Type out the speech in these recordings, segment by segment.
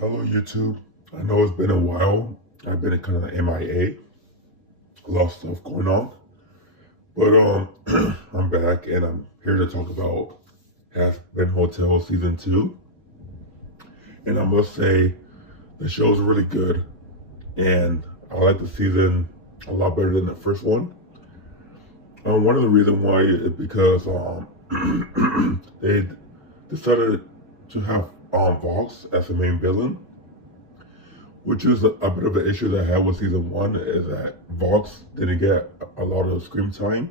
Hello YouTube. I know it's been a while. I've been kind of MIA. A lot of stuff going on. But I'm back and I'm here to talk about Hazbin Hotel Season 2. And I must say the show's really good. And I like the season a lot better than the first one. One of the reasons why is because they decided to have Vox as the main villain, which is a bit of an issue that I had with season one, is that Vox didn't get a lot of screen time.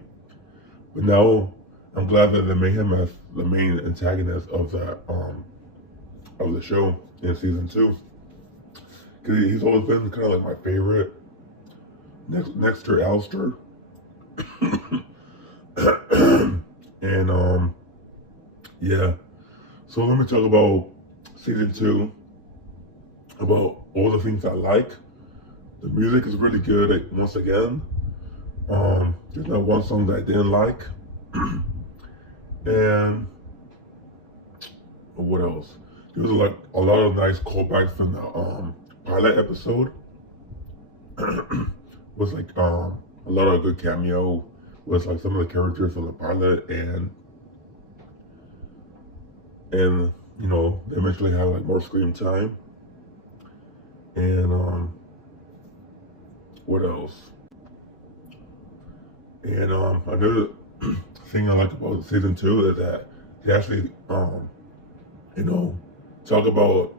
But now I'm glad that they made him as the main antagonist of the show in season two. Cause he's always been kind of like my favorite, next to Alistair. And yeah. So let me talk about season two, about all the things I like. The music is really good. Once again, there's not one song that I didn't like. And what else? There was like a lot of nice callbacks from the pilot episode. Was like a lot of good cameo with like some of the characters from the pilot, and you know, they eventually had like more screen time. And what else? And another thing I like about season two is that they actually you know, talk about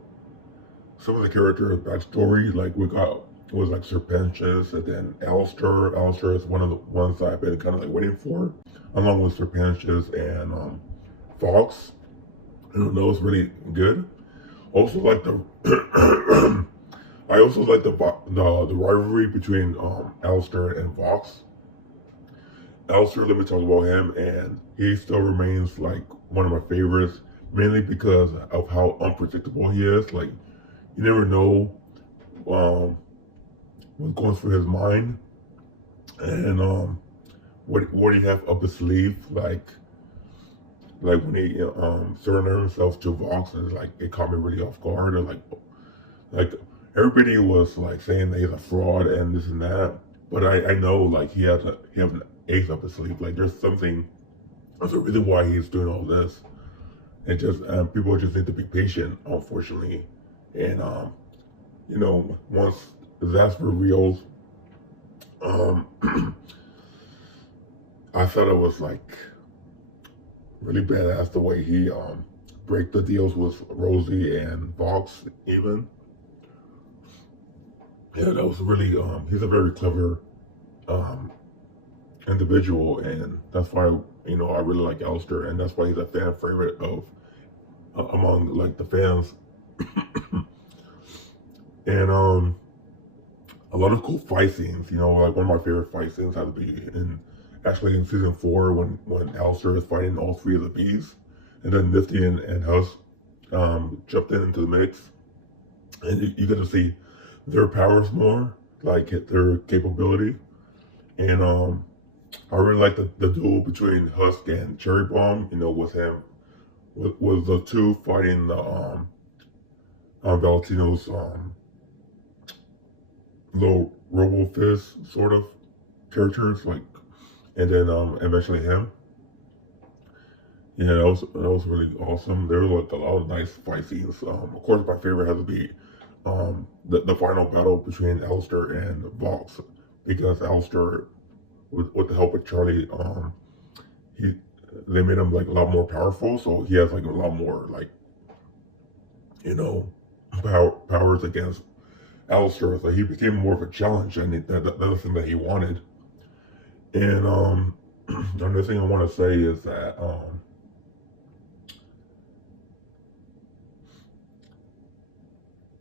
some of the characters' backstory. Like we got was like Serpentius, and then Alistair. Alistair is one of the ones that I've been kind of like waiting for, along with Serpentius and Fox. And that was really good. Also like the I also like the rivalry between Alistair and Fox. Alistair, let me talk about him, and he still remains like one of my favorites, mainly because of how unpredictable he is. Like you never know what's going through his mind, and what he have up his sleeve. Like when he surrendered himself to Vox, and like it caught me really off guard. And like everybody was like saying that he's a fraud and this and that, but I know like he has an ace up his sleeve. Like there's a reason why he's doing all this. And just people just need to be patient, unfortunately. And you know, once that's revealed, um, I thought it was like really badass the way he break the deals with Rosie and Vox even. Yeah, that was really he's a very clever um individual, and that's why you know I really like Alistair, and that's why he's a fan favorite of among like the fans. And a lot of cool fight scenes. You know, like one of my favorite fight scenes had to be in season four when Alistair is fighting all three of the bees, and then Nifty and Huss jumped into the mix, and you get to see their powers more, like their capability. And I really like the duel between Husk and Cherry Bomb. You know, with him, with the two fighting the Valentino's little Robo Fist sort of characters, like, and then eventually him. Yeah, that was really awesome. There were like a lot of nice fight scenes. Of course, my favorite has to be the final battle between Alistair and Vox, because Alistair, with the help of Charlie, he they made him like a lot more powerful, so he has like a lot more like you know powers against Alistair. So he became more of a challenge, and that's the thing that he wanted. And another thing I want to say is that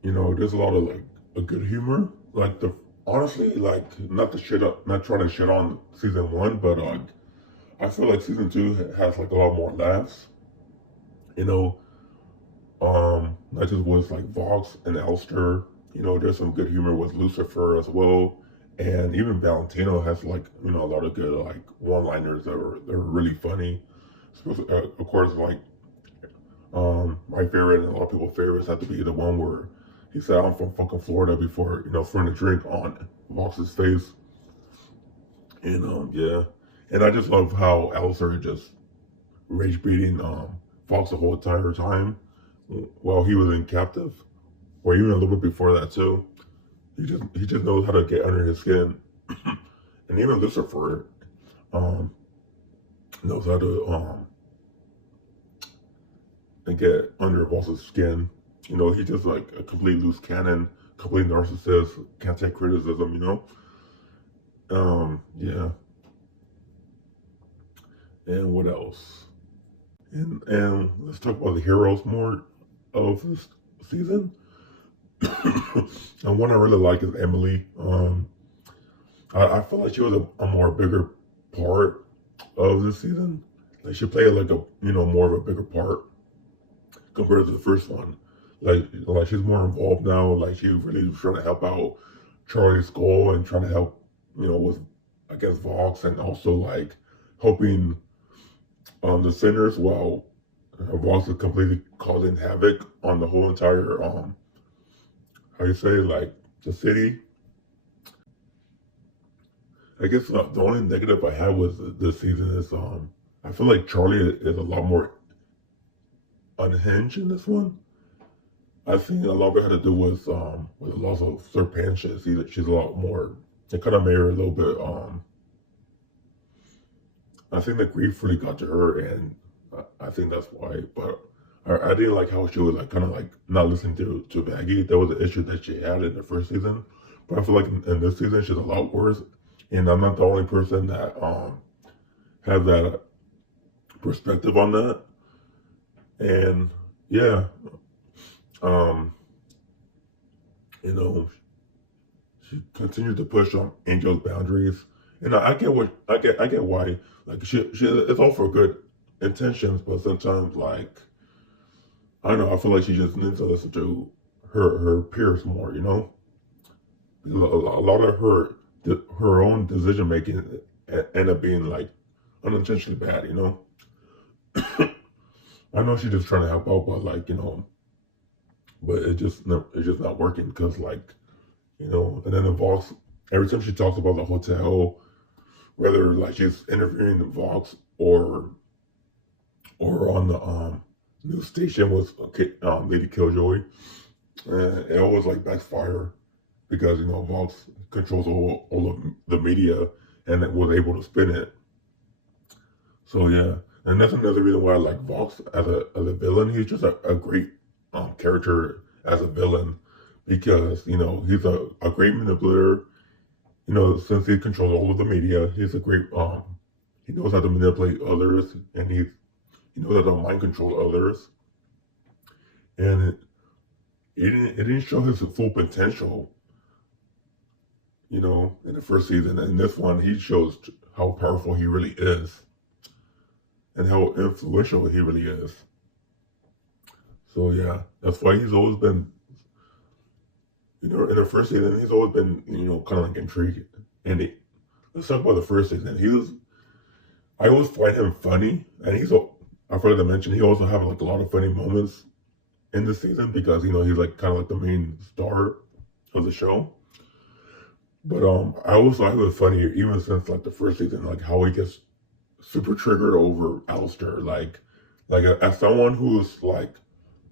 you know, there's a lot of like a good humor. Like the honestly, like not trying to shit on season one, but I feel like season two has like a lot more laughs. You know, not just with like Vox and Elster. You know, there's some good humor with Lucifer as well, and even Valentino has like you know a lot of good like one-liners that are really funny. Of course, like my favorite and a lot of people's favorites have to be the one where he said I'm from fucking Florida before, throwing a drink on Vox's face. And yeah. And I just love how Alistair just rage beating Fox the whole entire time while he was in captive. Or even a little bit before that too. He just knows how to get under his skin. And even Lucifer um knows how to and get under Voss's skin. He's just like a complete loose cannon, complete narcissist, can't take criticism. Yeah. And what else? And let's talk about the heroes more of this season. And one I really like is Emily. I feel like she was a more bigger part of this season. Like she played like a more of a bigger part compared to the first one. Like she's more involved now. Like she really was trying to help out Charlie's goal and trying to help with I guess Vox, and also like helping the sinners while Vox is completely causing havoc on the whole entire how you say, like the city. I guess the only negative I have with this season is I feel like Charlie is a lot more unhinged in this one. I think a lot of it had to do with the loss of Sir Panches. She's a lot more. It kind of made her a little bit. I think the grief really got to her, and I think that's why. But I didn't like how she was like kind of like not listening to Maggie. That was an issue that she had in the first season, but I feel like in this season she's a lot worse. And I'm not the only person that has that perspective on that. And yeah, um, she continued to push on Angel's boundaries, and I get I get why. Like she it's all for good intentions, but sometimes like I don't know. I feel like she just needs to listen to her peers more. Because a lot of her own decision making end up being like unintentionally bad. I know she's just trying to help out, but like but it's just not working because like and then the Vox, every time she talks about the hotel, whether like she's interviewing the Vox or on the news station with Lady Killjoy, and it always like backfire because Vox controls all of the media and it was able to spin it. So yeah, and that's another reason why I like Vox as a villain. He's just a great character as a villain because he's a great manipulator. Since he controls all of the media, he's a great he knows how to manipulate others, and he knows how to mind control others. And it didn't show his full potential, in the first season. And in this one, he shows how powerful he really is and how influential he really is. So yeah, that's why he's always been, in the first season, he's always been, kind of like intrigued. And let's talk about the first season. I always find him funny, and I forgot to mention, he also have like a lot of funny moments in this season because he's like kind of like the main star of the show. But I always thought he was funny even since like the first season, like how he gets super triggered over Alistair, like as someone who's like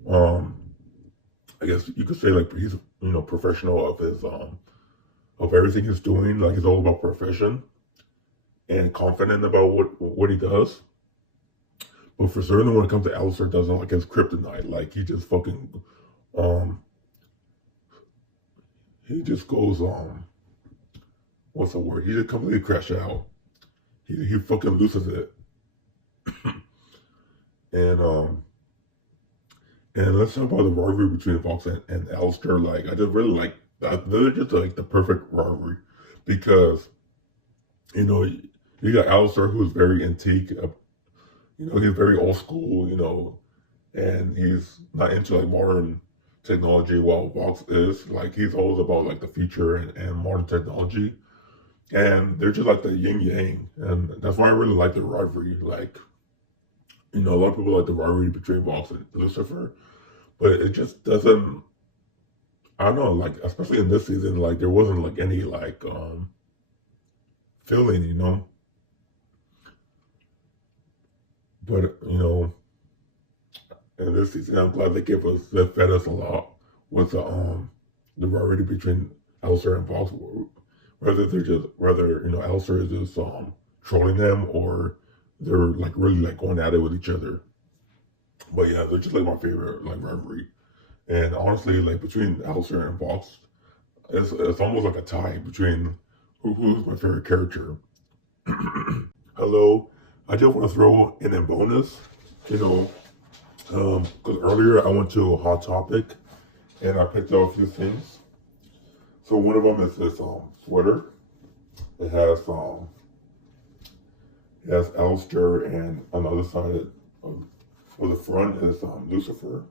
I guess you could say like he's professional of his of everything he's doing, like he's all about profession and confident about what he does. But for certain, when it comes to Alistair, doesn't like his kryptonite. Like he just fucking he just goes what's the word? He just completely crashes out. He fucking loses it. and let's talk about the rivalry between Vox and Alistair. Like I just really like that. They're just like the perfect rivalry because you got Alistair who's very antique. He's very old school. And he's not into like modern technology. While Vox is like he's always about like the future and modern technology. And they're just like the yin yang, and that's why I really like the rivalry. Like, a lot of people like the rivalry between Vox and Lucifer, but it just doesn't. I don't know, like especially in this season, like there wasn't like any like feeling, you know. But you know, in this season, I'm glad they fed us a lot with the rivalry between Alistair and Fox. Whether you know Alistair is just trolling them or they're like really like going at it with each other. But yeah, they're just like my favorite like rivalry. And honestly, like between Alistair and Fox, it's almost like a tie between who's my favorite character. Hello, I just want to throw in a bonus, you know, because earlier I went to a Hot Topic and I picked out a few things. So one of them is this sweater. It has Alistair, and on the other side of the front is Lucifer.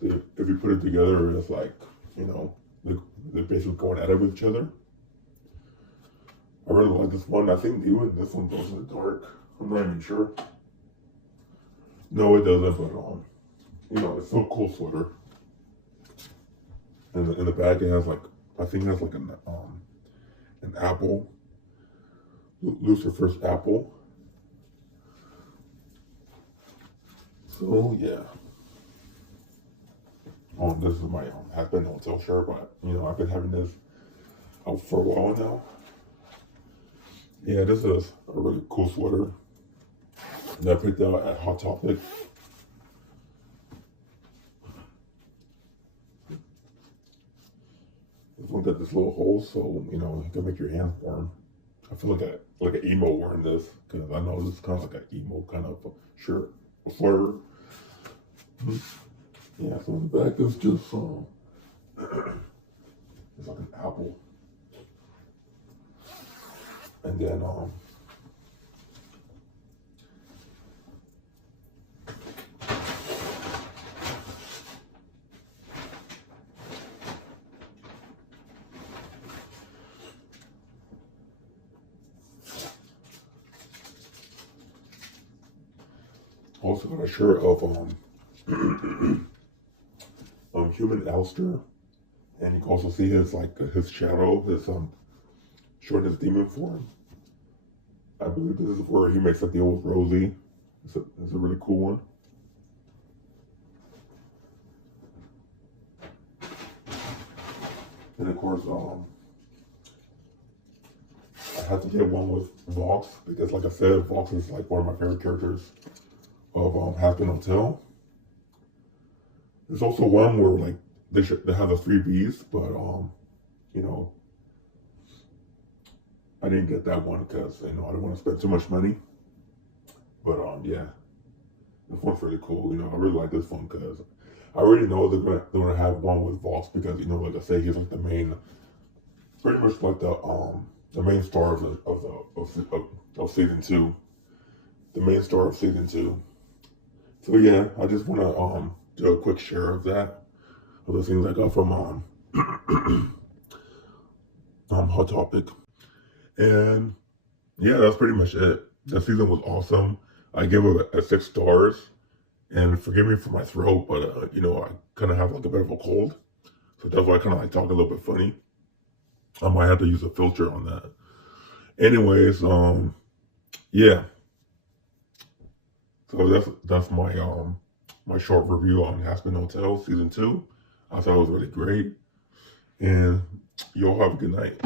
So if you put it together, it's like, you know, they're basically going at it with each other. I really like this one. I think even this one goes in the dark. I'm not even sure. No, it doesn't, but you know, it's still a cool sweater. And in the back, it has like, I think it has like an apple, Lucifer's apple. So yeah. This is my Hazbin hotel shirt, but you know, I've been having this out for a while now. Yeah, this is a really cool sweater that I picked out at Hot Topic. This one got this little hole, so you know you can make your hands warm. I feel like an emo wearing this because I know this is kind of like an emo kind of shirt, a sweater. Yeah, so in the back is just it's like an apple, and then also got a shirt of human Alistair, and you can also see his like his shadow, his showing his demon form. I believe this is where he makes a deal with Rosie. It's a really cool one. And of course, I had to get one with Vox because, like I said, Vox is like one of my favorite characters of Hazbin Hotel. There's also one where like they have the 3Bs, but you know, I didn't get that one because you know I didn't want to spend too much money. But yeah, this one's really cool. You know, I really like this one because I already know they're gonna have one with Vox because you know, like I say, he's like the main, pretty much like the main star of season 2, the main star of season 2. So yeah, I just want to do a quick share of that, of the things I got from Hot Topic, and yeah, that's pretty much it. That season was awesome. I give it a 6 stars, and forgive me for my throat, but you know I kind of have like a bit of a cold, so that's why I kind of like talk a little bit funny. I might have to use a filter on that. Anyways, yeah. So that's my my short review on Hazbin Hotel season 2. I thought it was really great, and y'all have a good night.